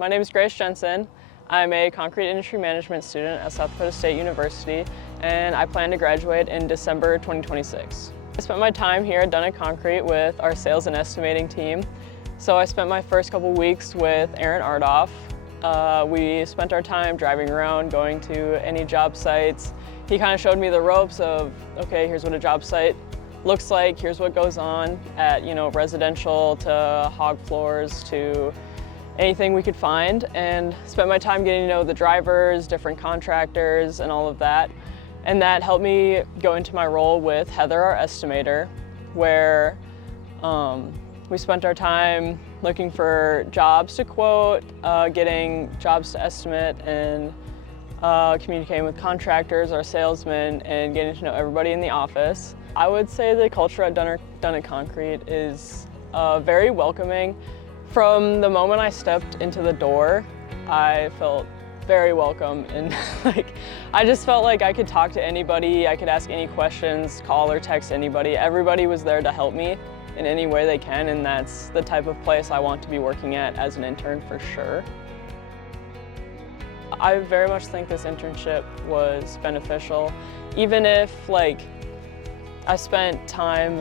My name is Jensen. I'm a concrete industry management student at South Dakota State University, and I plan to graduate in December 2026. I spent my time here at Duininck Concrete with our sales and estimating team. So I spent my first couple weeks with Aaron Ardoff. We spent our time driving around, going to any job sites. He kind of showed me the ropes of, okay, here's what a job site looks like, here's what goes on at, residential to hog floors to anything we could find, and spent my time getting to know the drivers, different contractors, and all of that. And that helped me go into my role with Heather, our estimator, where we spent our time looking for jobs to quote, getting jobs to estimate, and communicating with contractors, our salesmen, and getting to know everybody in the office. I would say the culture at Duininck Concrete is very welcoming. From the moment I stepped into the door, I felt very welcome, and I just felt like I could talk to anybody, I could ask any questions, call or text anybody. Everybody was there to help me in any way they can, and that's the type of place I want to be working at as an intern for sure. I very much think this internship was beneficial, even if I spent time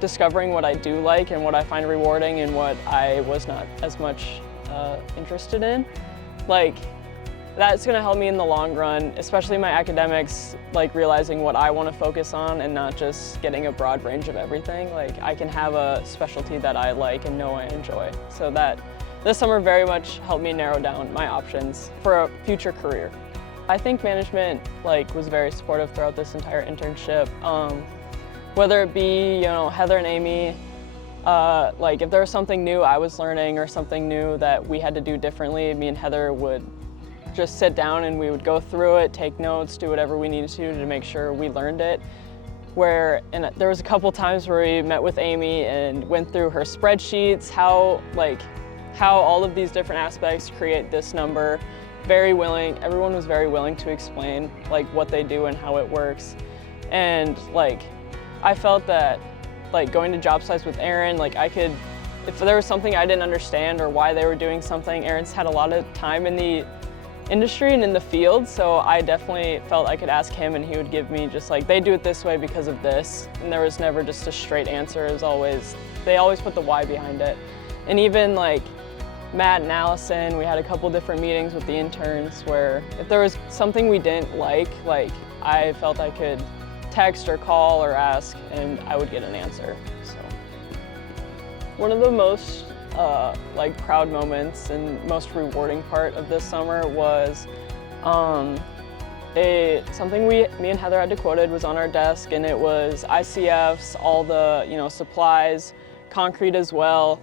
discovering what I do like and what I find rewarding and what I was not as much interested in. That's gonna help me in the long run, especially my academics, realizing what I want to focus on and not just getting a broad range of everything. I can have a specialty that I like and know I enjoy. So that this summer very much helped me narrow down my options for a future career. I think management was very supportive throughout this entire internship. Whether it be, Heather and Amy, if there was something new I was learning or something new that we had to do differently, me and Heather would just sit down and we would go through it, take notes, do whatever we needed to make sure we learned it. And there was a couple times where we met with Amy and went through her spreadsheets, how all of these different aspects create this number. Everyone was very willing to explain what they do and how it works. And I felt that going to job sites with Aaron, if there was something I didn't understand or why they were doing something, Aaron's had a lot of time in the industry and in the field, so I definitely felt I could ask him and he would give me just they do it this way because of this. And there was never just a straight answer. It was they always put the why behind it. And even Matt and Allison, we had a couple different meetings with the interns where if there was something we didn't like I felt I could text or call or ask and I would get an answer. So one of the most proud moments and most rewarding part of this summer was something me and Heather had to quoted was on our desk, and it was ICFs, all the supplies, concrete as well.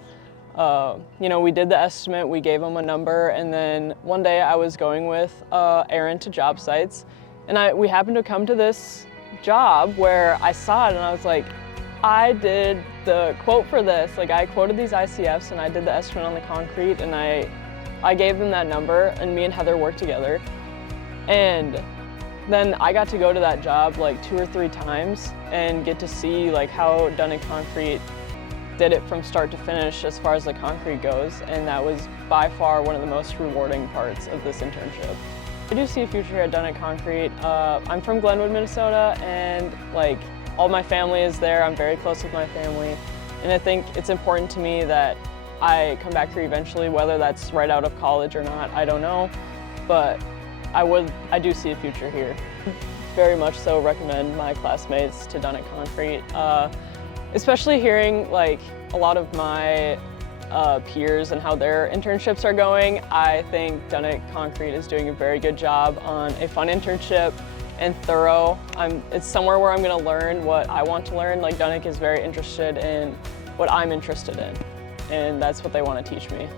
We did the estimate, we gave them a number, and then one day I was going with Aaron to job sites, and we happened to come to this job where I saw it and I was I did the quote for this. I quoted these ICFs and I did the estimate on the concrete, and I gave them that number, and me and Heather worked together. And then I got to go to that job 2 or 3 times and get to see how Duininck Concrete did it from start to finish as far as the concrete goes, and that was by far one of the most rewarding parts of this internship. I do see a future here at Duininck Concrete. I'm from Glenwood, Minnesota, and all my family is there. I'm very close with my family, and I think it's important to me that I come back here eventually, whether that's right out of college or not, I don't know, but I do see a future here. Very much so recommend my classmates to Duininck Concrete, especially hearing a lot of my peers and how their internships are going. I think Duininck Concrete is doing a very good job on a fun internship and thorough. It's somewhere where I'm going to learn what I want to learn. Duininck is very interested in what I'm interested in, and that's what they want to teach me.